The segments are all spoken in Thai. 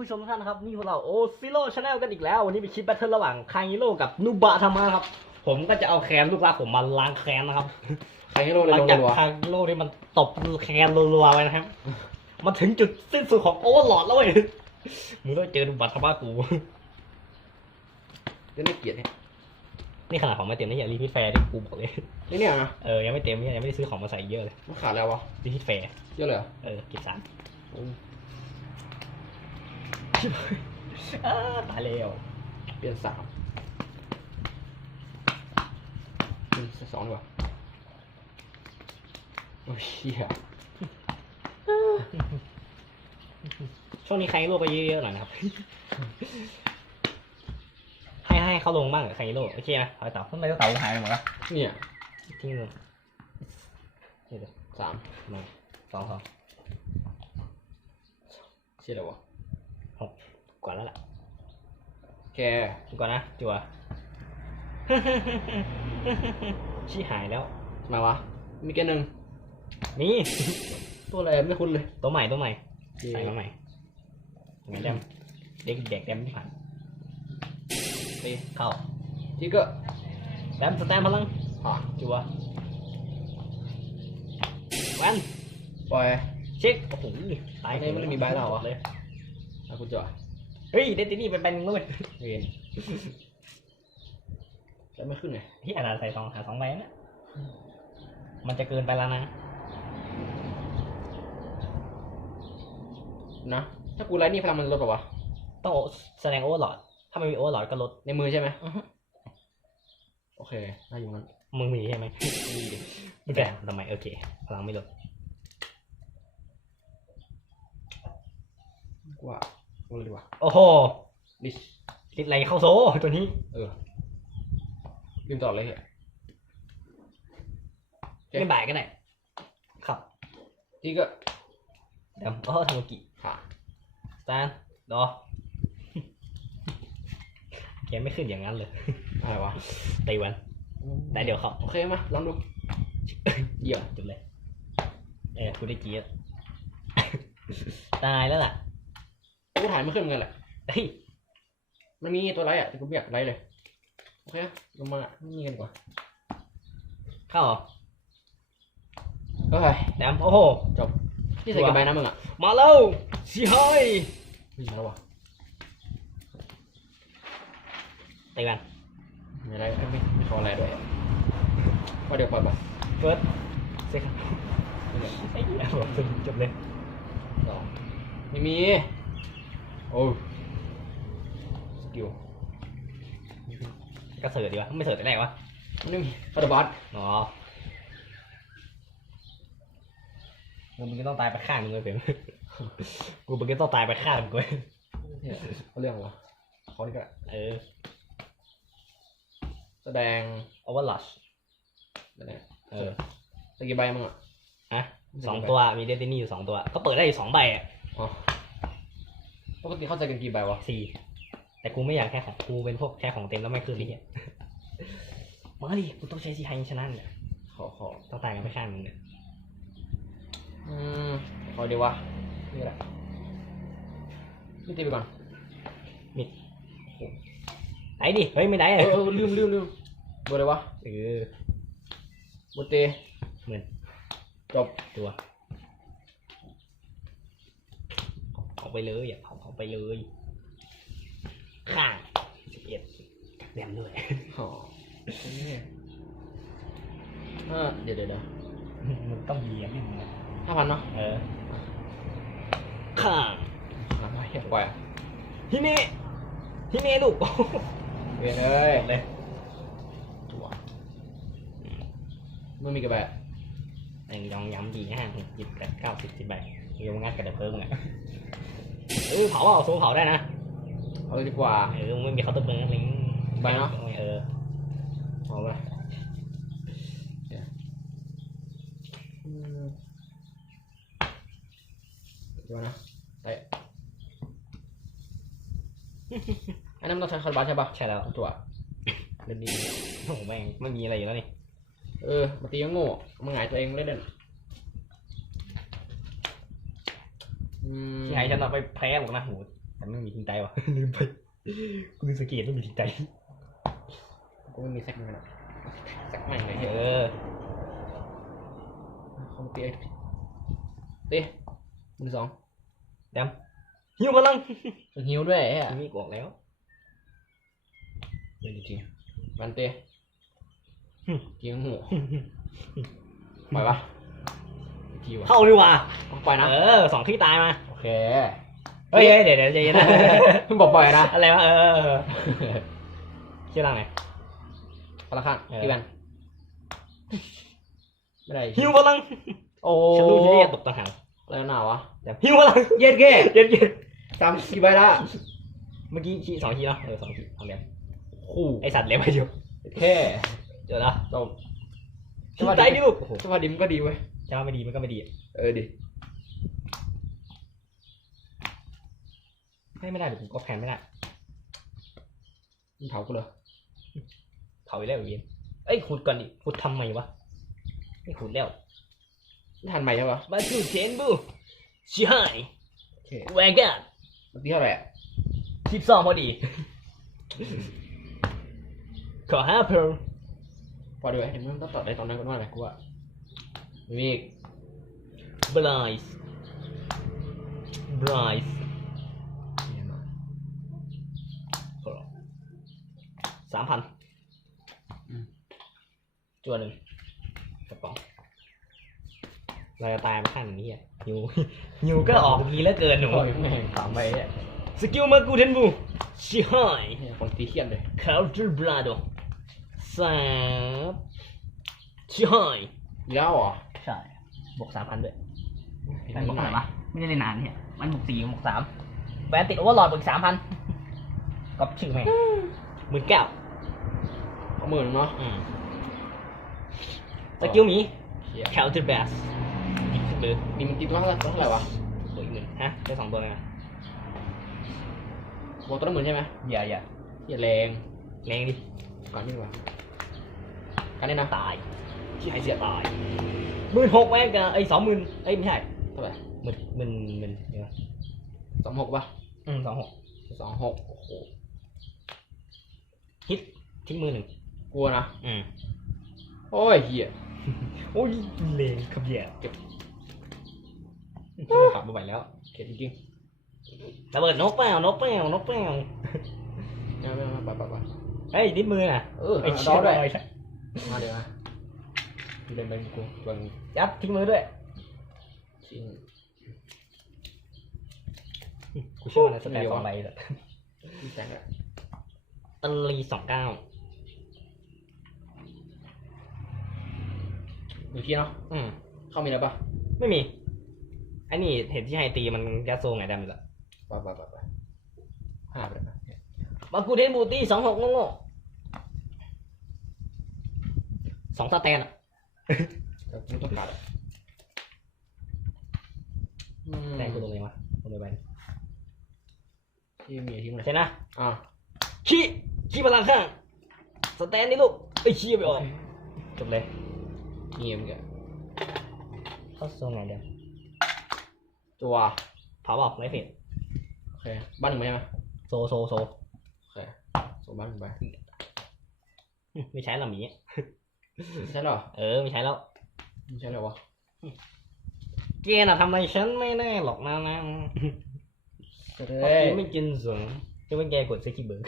ผู้ชมทุกท่านนะครับนี่พวกเราโอซิโร่ชาแนลกันอีกแล้ว วันนี้เป็นคลิปแบทเทิลระหว่างคางฮิโร่กับนูบะธรรมะครับ ผมก็จะเอาแคนลูกรักผมมาล้างแคนนะครับใครให้โลเลยหลัลงงจากรัวคางฮิโร่นี่มันตบแคนรัวๆไปนะครับมาถึงจุดสิ้นสุดของโอเวอร์ลอดแล้วเว้ยมึงต้องเจอนูบะธรรมะกูจะไม่เกลียดเนี่ยนี่ขนาดของมาเต็มนี่อย่างรีพิทแฟร์ที่กูบอกเลยนี่เนี่ยนะเออยังไม่เต็มเนี่ยยังไม่ได้ซื้อของมาใส่เยอะเลยมันขาดแล้ววะรีพิทแฟร์เยอะเลยเหรอเออเก็บสามโอ้อ้า ตายแล้วเปลี่ยนสามเปลี่ยนสองดีกว่าโอ้ยเฮียช่วงนี้ใครโลกไปเยอะๆหน่อยนะครับ ให้ให้เขาลงบ้างใครโลกโอเคนะถอยเต่าทำไมเต่าหายไปหมดละเนี่ยทิ้งเลยนี่เดี๋ยวสามหนึ่งสองสองเชี่ยอะไรวะห กกว่าแล้วล่ะแกก่อนนะจัว ชี้หายแล้ว มาวะ มีแกหนึ่งมี ตัวอะไรไม่คุ้นเลย ตัวใหม่ตัวใหม่เย้ใส่มาใหม่ไงแดมเด็กเด็กแดมที่ผ่านตีเข้าที่ก็แดมสแตมพลังผ่านจัวแวนปล่อยเช็คโอ้โหตายอันนี้มันมีใบแล้วเหรอเลยเอาคุณจ่อย เฮ้ยเดตินี่เป็นเป็นมึงด้วยเวนจะไม่ขึ้นไงที่อาจจะใส่สองหาสองใบนะมันจะเกินไปแล้วนะนะถ้ากูไลท์นี่พลังมันลดป่าวะต้องแสดงโอเวอร์ลอด ถ้าไม่มีโอเวอร์ลอดก็ลดในมือใช่ไหมอือฮึโอเคได้อยู่งั้นมึงมีใช่ไหมดีดิไม่แต่ทำไมโอเคพลังไม่ลดกูว่า กูเลยดีกว่าโอ้โหดิสติดอะไรเข้าโซตัวนี้ เออลืมตอบเลยเหรอโอเคไม่บ่ายก็ได้ครับที่ก็เดี๋ยวเออทามุกิผ่านสตาร์ดอแกไม่ขึ้นอย่างนั้นเลยอะไรวะตีวันแต่เดี๋ยวครับโอเคมาลองดูเยี่ยมจุดเลย เออกูได้เจียบตายแล้วล่ะ กูถ่ายไม่ขึ้นเหมือนกันแหละเฮ้ยมันมีตัวไลท์อะแต่กูไม่อยากไลท์เลยโอเคลงมาไม่มีกันดีกว่า เข้าเหรอเอ้ยแดมโอ้โหจบที่ใส่กระบายน้ำมึงอะมาแล้วสิเฮ้ยมีแล้ววะตีวันมีอะไรไม่ไม่ขออะไรด้วยอะว่าเดี๋ยวปล่อยไปเฟิร์สเซ็คันไม่เนี่ยไอ้เหี้ยบอกจบเลยสองไม่มี โอ้สกิลก็เสิร์ฟดีวะไม่เสิร์ฟแต่แรกวะมันไม่มีคาร์บัสอ๋อกูมึงก็ต้องตายไปข้างมึงเลยเพียงกูมึงก็ต้องตายไปข้างมึงเว้ยเนี่ยเขาเรื่องวะเขาดีกว่าเออ แสดงโอเวอร์ลอชอะไรเนี่ยเออสกิลใบมึงอะฮะสองตัวมีเดตินี่อยู่สองตัว ก็เปิดได้อยู่สองใบอะอ๋อ ปกติเข้าใจกันกี่ใบวะสี่แต่กูไม่อยากแค่ของกูเป็นพวกแค่ของเต็มแล้วไม่คืนนี่เหี้ยมาดิกูต้องใช้ซีไฮชนะเนี่ยขอขอต้องตายกันไปข้างมึงเนี่ยอืมขอดีวะนี่แหละนี่ตีไปก่อนไหนดิเฮ้ยไม่ได้เอเลยอเออลืมลืมลืมเบอร์อะไรวะเออโบเตเหมือนจบตัวเอาไปเลยอย่าเอาเอา ไปเลยข้างสิบเอ็ดแรมด้วยอ๋อนี่อ่าเดี๋ยวเดี๋ยวเดี๋ยวมึงต้องเยียมนิดนึงนะห้าพันเนาะเออข้างห้าพันเฮียกว่าฮิเน่ฮิเน่ลูกเวียนเลยเลยตัวมันมีกี่ใบอะหนึ่งยองย้ำดีห้าหกเจ็ดแปดเก้าสิบสิบใบยงงัดกระเดาเพิ่มอะ เออเผาเอาโซ่เผาได้นะเอาเลยดีกว่า เออมึงไม่มีเคาน์เตอร์เบิร์นลิงใบเนาะเออเอาไปเดี๋ยวอืมเดี๋ยวนะไอ้อันนั้นมันต้องใช้คาร์บัสใช่ปะใช่แล้วตัวเล่นดีโอ้โหแม่งไม่มีอะไรอยู่แล้วนี่เออมาตีก็โง่มาหงายตัวเองเล่นเล่นอืม ที่ไหนฉันเอาไปแพ้หมดนะโหแต่ไม่มีทิ้งใจวะลืมไปกูลืมสังเกตไม่มีทิ้งใจกูไม่มีแซกเหมือนกันอะแซกใหม่เลยเอเฮ้ยอคอมเตียเต้มือสองดำหิวพลังถึงฮิวด้วยไอ้ทีอะนี้กออกแล้วเลยจริงๆมันเต้เกียงหัวปล่อยปะ ทีวะเข้าดีกว่าต้องปล่อยนะ เออสองที่ตายมา โอเค เฮ้ยเฮ้ยเดี๋ยวเดี๋ยวใจเย็นนะเพิ่งบอกปล่อยนะ อะไรวะ เออเออชื่อร่างไหนพลังข้างเออพี่แบนไม่ได้หิวพลัง โอ้ฉันรู้ที่นี่ตกต่างหากอะไรหนาวะแต่หิวพลัง เย็นแก่เย็นเย็นสามกี่ใบละ เมื่อกี้ขี้สองขี้เนาะ เออสองขี้เอาเรียนคู่ไอสัตว์เลี้ยงไปอยู่แค่เจอแล้วจบขี้ใจดิลูกโอ้โหจังหวะดิมก็ดีเว้ย จะว่าไม่ดีมันก็ไม่ดี เออดิไม่ไม่ได้เดี๋ยวผมก็แพนไม่ได้มึงเผากูเลยเผาไปแล้วอีกเอ้ยขุดก่อนดิขุดทำไมวะไม่ขุดแล้วไม่ทันใหม่ใช่ปะมาสู่เทนบูชิไฮโอเคแวกันเมื่อกี้เท่าไหร่อะคลิปสองพอดี ขอห้าเพลพอดีเว้ยเห็นมันต้องตัดได้ตอนนั้นก็ว่าอะไรกูว่ามีอีกบลายส์บลายส์สามพันจวนหนึ่งกระป๋องเราจะตายมาขั้นนี้อะฮิวฮิวก็ออกดีแล้วเกินหนูโอ้ยแม่งสามใบเนี่ยสกิลมากูเทนบูชิไฮเนี่ยคนตีเขียนเลยคาร์จูบราโดสามชิไฮยาวเหรอใช่ บวกสามพันด้วยเห็นแต่บอกนี่หอะน่ไหรอยวะไม่ได้เล่นนานเนี่ยมันบวกสี่บวกสามแบนติดโอเวอร์ลอดบวกสามพันก็ชื่อแม่งหมื่นแก้วเอาหมื่นเนาะอืมสกิลหมีเขียแคลเทอร์แบสหรือนี่มันตีตัวเท่าไหร่ตัวเท่าไหร่วะบวกอีกหนึ่งฮะได้สองตัวเลยนะบวกตัวละหมื่นใช่ไหมอย่าอย่าเขียแรงแรงดิก่อนนี่ดีกว่าการเล่นนะตาย ที่ไอเสียตายหมื่นหกแม่งกับไอ้สองหมื่นเอ้ยไม่ใช่เท่าไหร่หมื่นหมื่นหมื่นเดี๋ยวนะสองหกป่ะอืมสองหกสองหกโอ้โหฮิตทิ้งมือหนึ่งกลัวนะ อืมโอ้ยเหี้ยโอ้ยเลงขับเหยียบเก็บขับมาไหวแล้วเขียจริงระเบิดนกเปล่านกเปล่านกเปล่าๆไม่ไม่ไม่ไปไปไปเฮ้ยดิดมือน่ะ เออไอ้เอาเชี่ดอด้วยยมาเดี๋ยวมาพี่เล่นไปกูตัวนี้ยัดทิ้งมือด้วยจริงกูเชื่อว่าในสแตนสองใบแบบพี่แซงอะตันลีสองเก้าดูพี่เนาะอืมเข้ามีแล้วปะไม่มีไอ้นี่เห็นที่ไฮตีมันยัดโซงไงได้ไหมล่ะไปไปไปไปห้าไปเลยปะมากูเทนบูตี้สองหกโง่ๆสองสแตนอะ แล้วกูต้องการอะอืมแตนกูตรงไหนวะตรงไหนไปที่มีทิ้งเลยใช่นะอะขี้ขี้พลังข้างสแตนนี่ลูกไอ้ยขี้ไปออกจบเลยเงียบแกเข้าโซงไงเดี๋ยวจัวเผาบอกไรเผ็ดโอเคบ้านหนึ่งไหมใช่ไหมโซโซโซโอเคส่งบ้านหนึ่งไปอืมไม่ใช้หรอหมีไม่ ใช่เหรอเออไม่ใช้แล้วไม่ใช่เหรอวะเกณฑ์อะทำไมฉันไม่แน่หรอกนะนะจะเพได้ราะกูไม่กินสูงจะเป็นแกกดสกิเบิร์ก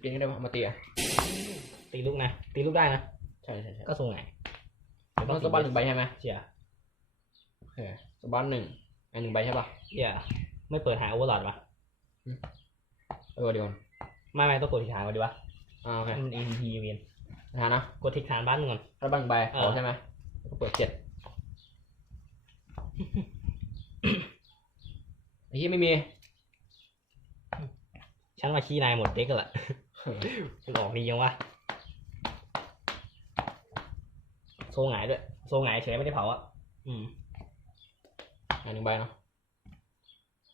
เปลี่ยนกันได้ปะเอามาตีอะตีลูกนะตีลูกได้นะใช่ใช่ใช่ก็ทรงไงมันก็บ้านหนึ่งใบใช่ไหมเชียโอเคสบ้านหนึ่งไอ้หนึ่งใบใช่ปะเชียไม่เปิดหาโอเวอร์ลอดวะ เออเดี๋ยวก่อนไม่ไม่ต้องกดทิศทางก่อนดีวะอ่าโอเคมัน APP เวียนนะฮะนะกดทิศทางบ้านมึงก่อนถ้าบ้านหนึ่งใบเออเอาใช่ไหมแล้วก็เปิดเจ็ดไอ้ที่ไม่มี ฉันมาขี้นายหมดเด็กกันละมันออกดียังวะโซหงายด้วยโซหงายเฉยไม่ได้เผาอะอืมไอ้หนึ่งใบเนาะ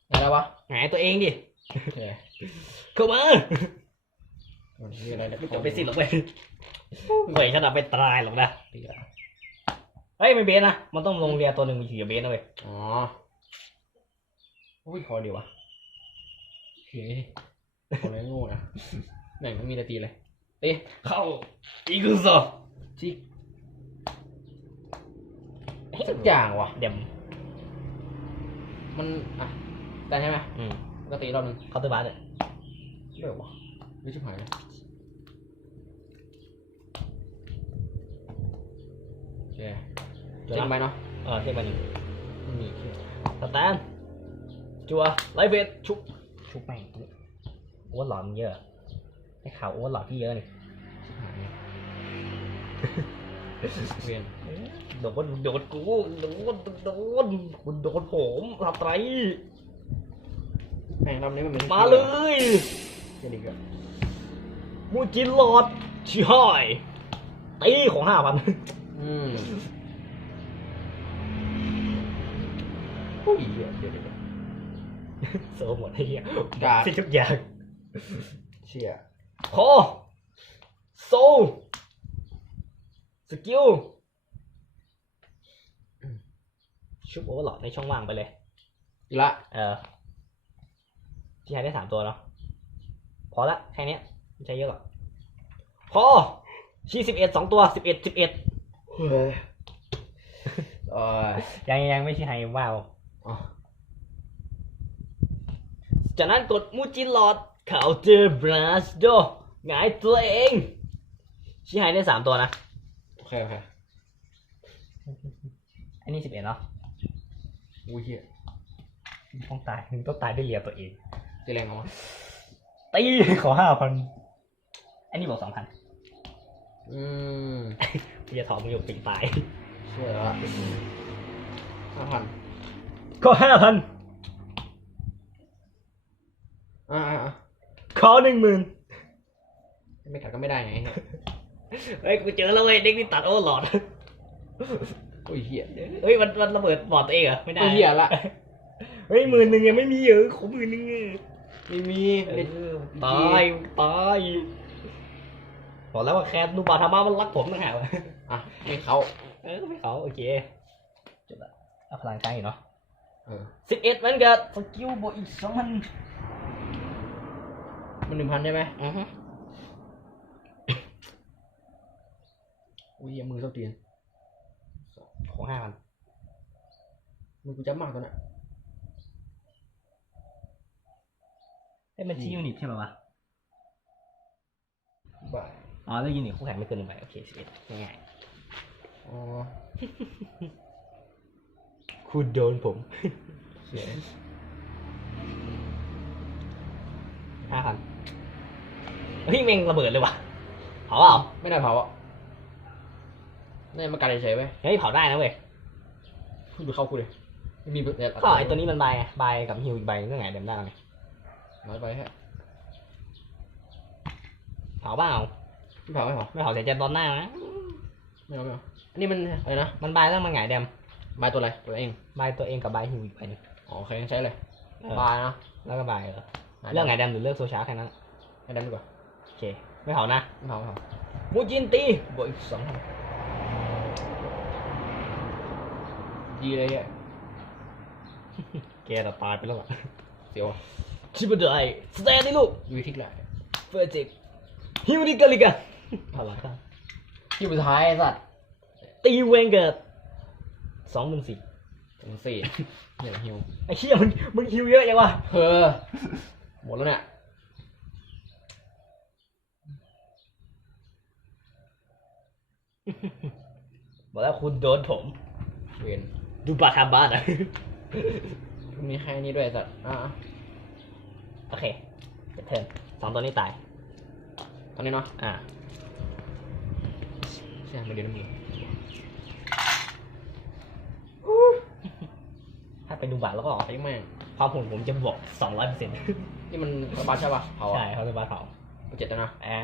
ได้แล้ววะหงายตัวเองดิโอ เคเข้ามาวันนี้อะไรเนี่ยไม่จบไปสิหรอกเว้ยเว้ยฉันเอาไปตายหรอกนะตีละเฮ้ยไม่เบสนะ มันต้องลงเรียตัวหนึ่งมีสีกับเบสนะเว้ย อ๋ออุ้ยคอเดียววะเฮ้ยคนไรโง่นะแม่งไม่มีนาทีเลยตีเข้าอีกุโซจิกสักอย่างวะเดมมัน อะได้ใช่ไหมอืม ก็ตีรอบหนึงเคาน์เตอร์บาร์เลยเลิกวะไม่ชิบหายเลยโอเคจะนำไปเนาะเออเทียบกันหนึ่งไม่มีเหี้ยสแตนจัวไลฟ์เบสชุบชุบแม่งโอเวอร์หลอดมันเยอะได้ข่าวโอเวอร์หลอดที่เยอะนี่ชิบหายเลยเวียนโดนโดนกูโดนโดนคุณโดนผมทำไร แม่งรอบนี้มันเป็นมาเลยเจดีกว่ามูจินหลอดชิฮอยตีของห้าพันอืมอุ้ยเดี๋ยวเดี๋ยวเดี๋ยวโซหมดไอ้เหี้ยการ์ดสิทุกอย่างเชี่ยคอโซสกิลชุบโอเวอร์หลอดในช่องว่างไปเลยอีกละเออ ที่ใช้ได้สามตัวเนาะพอละแค่เนี้ยไม่ใช้เยอะหรอกพอชี้สิบเอ็ดสองตัวสิบเอ็ดสิบเอ็ดเฮ้ยเออยังยังไม่ใช่ไฮว้าวอ๋อจากนั้นกดมูจินหลอดเขาเจอบราสโดหงายตัวเองชี้ไฮได้สามตัวนะ โอเค โอเค อันนี้สิบเอ็ดเนาะอุ้ยเฮียต้องตายมึงต้องตายด้วยเหลียตัวเอง ตีแรงเอาวะตีขอห้าพันอันนี้บอกสองพันอืมพี่จะถอดมึงอยู่ปีตายช่วยละห้าพันก็ห้าพันอ่าอ่าอ่าขอหนึ่งหมื่นไม่กัดก็ไม่ได้ไงเฮียเฮ้ยกูเจอแล้วเว้ยเด็กนี่ตัดโอ้หลอดอุ้ยเฮียเฮ้ยมันมันระเบิดบอดตัวเองเหรอไม่ได้อุ้ยเฮียละเฮ้ยหมื่นหนึ่งยังไม่มีเยอะขอหมื่นหนึ่งอะ ไม่มีเอเด็ดอตายตายบอกแล้วว่าแคทนูบาทามามันรักผมต่างหากอะไม่เขาเออไม่เขาโอเคจบละเอาพลังใจอยู่เนาะเออสิบเอ็ดมันก็สกิลบวกอีกสองพันมันหนึ่งพันใช่ไหมอือฮึอุ้ยเหี้ยมือเท่าเตียนของห้าพันมือกูจับมากตัวน่ะ เอ้ยมันชี้ยูนิตใช่ไหมวะบ้าอ๋อแล้วยูนิตคู่แข่งไม่เกินหนึ่งใบโอเคสิบเอ็ดง่ายอ๋อๆคุณโดนผมเสียห้าพันเฮ้ยเมงระเบิดเลยว่ะเผาเปล่าไม่ได้เผาอะนี่มากันเฉยๆไว้เฮ้ยเผาได้นะเว้ยพูดไปเข้ากูเลยไม่มีเด็ดก็ไอตัวนี้มันใบไงใบกับฮิวอีกใบนึงก็ไงเดิมได้ไง น้อยไปแฮะเผาเปล่าไม่เผาไม่เผาไม่เผาเสียใจตอนหน้านะไม่เอาไม่เอาอันนี้มันอะไรนะมันใบแล้วมันไงเดมใบตัวอะไรตัวเองใบตัวเองกับใบฮิวอีกใบหนึงอ๋อโอเคงั้นใช้เลยเออบายนะแล้วก็ใบเออเลือกไงเดมหรือเลือกโซชาร์แค่นั้นให้ดันดีกว่าโอเคไม่เผานะไม่เผาไม่เผามูจินตีบวกอีกสองพันดีเลยอะแกจะตายไปแล้วอะเสียวอะ ชิบะไดสแตนนี่ลูกดูทิกแหละเฟอร์จิกฮิวนิกาลิกาพลังครับที่สุดท้ายไอ้สัตว์ตีเวงเกิดสองหมื่นสี่ถึงสี่เนี่ยฮิวไอ้เหี้ยมึงมึงฮิวเยอะยังวะเฮ้อหมดแล้วเนี่ยบอกแล้วคุณโดนผมเวนดูบาทาบาทอะ มีแค่นี้ด้วยไอ้สัตว์อะ โอเคเทิร์นสองตัวนี้ตาย ตอนนี้เนาะ อ่าใช่ไม่เดี๋ยวน้ำมือถ้าไปดูบาทแล้วก็ออกไอ้แม่งความผมผมจะบวกสองร้อยเปอร์เซ็นต์นี่มันระบาดใช่ป่ะเผาใช่อะเขาจะบาทเผาเจ็ดแล้วนะอ่า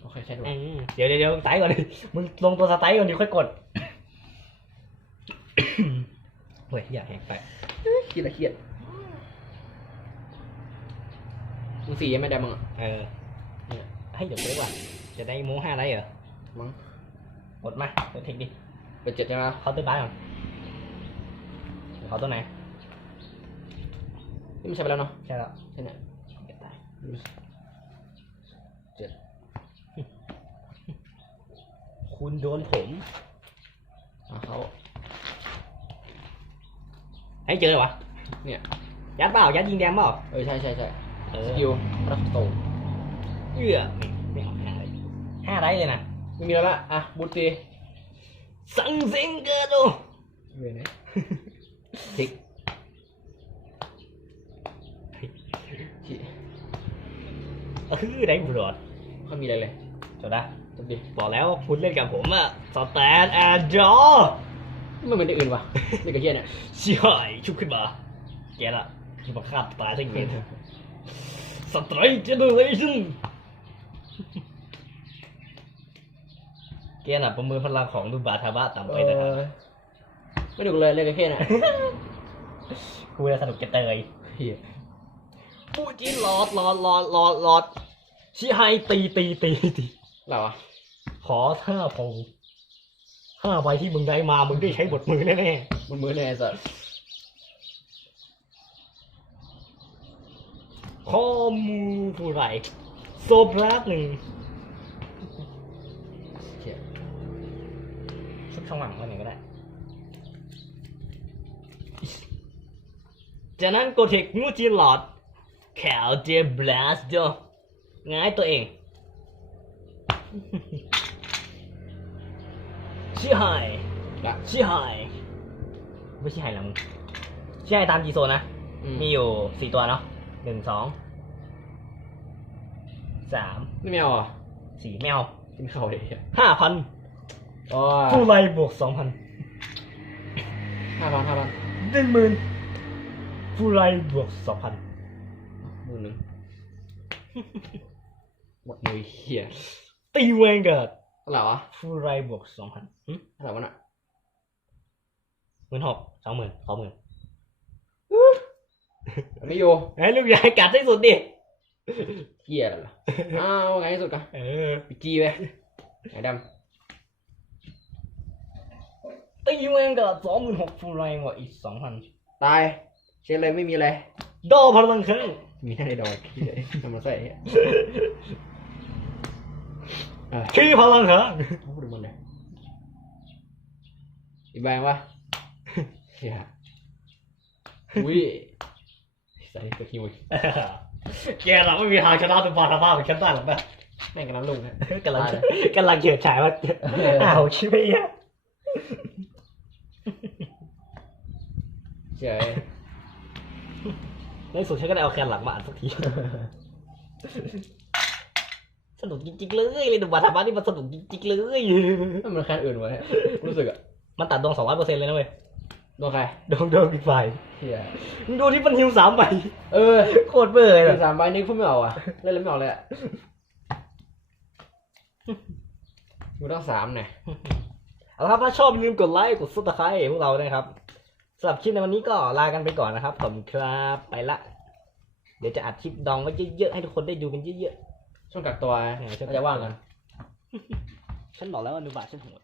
โอเคใช่ด้วยอืมเดี๋ยวเดี๋ยวเดี๋ยวสไตล์ก่อนดิมึงลงตัวสไตล์ก่อนดิค่อยกดเฮ้ยอย่าแหกไปเครียดอะเครียด มึงสี่ยังไม่ได้มึงอะเออเนี่ยให้เดี๋ยวเจ๊ก่อนจะได้โม้ห้าได้เหรอมั้งกดมาเปิดเทคดิเป็นเจ็ดใช่ไหมเคาน์เตอร์บาร์ก่อนเคาน์เตอร์ไหนนี่มันใช้ไปแล้วเนาะใช่แล้วใช่เนี่ยเจ็ดคุณโดนผมอะเขาให้เจอเลยวะเนี่ยยัดเปล่ายัดยิงแดงเปล่าเออใช่ใช่ใช่เอ สอกิลรักโตเอื้อไม่ไม่เอาห้าเลยห้าไรเลยนะไม่มีแล้วละอะบูตีสังเซ็งเกิดดูเวยไหนทิกที่เออได้บรอดเขามีอะไรเลยจบนะจบดิบอกแล้วคุณเล่นกับผมอะสแตนแอนด์จอไม่เหมือนเด็กอื่นว่ะเด็กกระเทียนเนี่ยใช่ชุบขึ้นมาแกละคือมาฆ่าตายทั้งเย็น สไตรเจเนอเรชั่นแกน่ะประเมินพลังของลูบาทาบะต่ำไปนะครับเออไม่ดูเลยเด็กกระเทียนอะกูจะสนุกจะเตยเฮียปูจีนหลอดหลอดหลอดหลอดหลอดชิไฮตีตีตีตีเราอะขอห้าพงห้าใบที่มึงได้มา มึงได้ใช้บทมือแน่มันมือแน่สัส ๆข้อมูผู้ไรโซพลาสหนึ่งเฮียชุดข้างหลังมาหนึ่งก็ได้ จากนั้นโกเทคงูจีนหลอดแขวเจบลัสโดง่ายตัวเอง ชิไฮละชิไฮไม่ใช่ไฮแล้วมึงชิไฮตามกี่โซนนะอืมมีอยู่สี่ตัวเนาะ หนึ่งสองสามไม่เอาอะสี่แมวกินข้าวเลยเฮียห้าพันโอ้ผู้ไล่บวกสองพันห้าพันห้าพันหนึ่งหมื่นผู้ไล่บวกสองพันหมื่นหนึ่งหมดเลยเฮียตีเวงเกิดเท่าไหร่วะผู้ไล่บวกสองพันเท่าไหร่วะน่ะหมื่นหกสองหมื่นสองหมื่น ไม่อยู่ไอ้ลูกใหญ่กัดให้สุดดิเฮียอะไรล่ะอ้าวว่าไงที่สุดกันเออไปจีไปไอ้ดตีเวงเกิดสองหมื่นหกผู้ไล่บวกอีกสองพันำตายเช่นเลยไม่มีอะไรดอพลังเครื่องมีแค่ในดอกเฮียทำมาใส่เฮียเออขี้พลังเครื่องพูดถึงมันเลยอีกใบวะเฮียอุ้ย ใส่ตัวคิวอีกแกเราไม่มีทางชนะตัวบาทาบ้าของฉันได้หรอกนะแม่งกำลังลงฮะกำลังกำลังเฉิดฉายว่าอ้าวชิบะเนี่ยเจ๋ยในสุดฉันก็ได้เอาแคนหลังมาอ่านสักที สนุกจริงๆเลยเลยดูบาทาบ้านี่มันสนุกจริงๆเลยมันมันแค่อื่นวะเนี่ยรู้สึกอะมันตัดดวงสองร้อยเปอร์เซ็นต์เลยนะเว้ย โดนใครดวงดวงอีกฝ่ายเฮียมึงดูที่มันฮิวสามใบเออโคตรเบื่อเลยหนะนึ่งสามใบนี้พูดไม่ออกอะ เล่นแล้วไม่ออกเลยอะกูต้องสามเนี่ยเอาละครับถ้าชอบอย่าลืมกดไลค์กดซับสไครต์พวกเราด้วยครับสำหรับคลิปในวันนี้ก็ลากันไปก่อนนะครับขอบคุณครับไปละ เดี๋ยวจะอัดคลิปดองไว้เยอะๆให้ทุกคนได้ดูกันเยอะช่วงกักตัวเนี่ยช่วงกักตัวเราจะว่างกัน ๆ ฉันบอกแล้วว่าดูบาทฉันโหด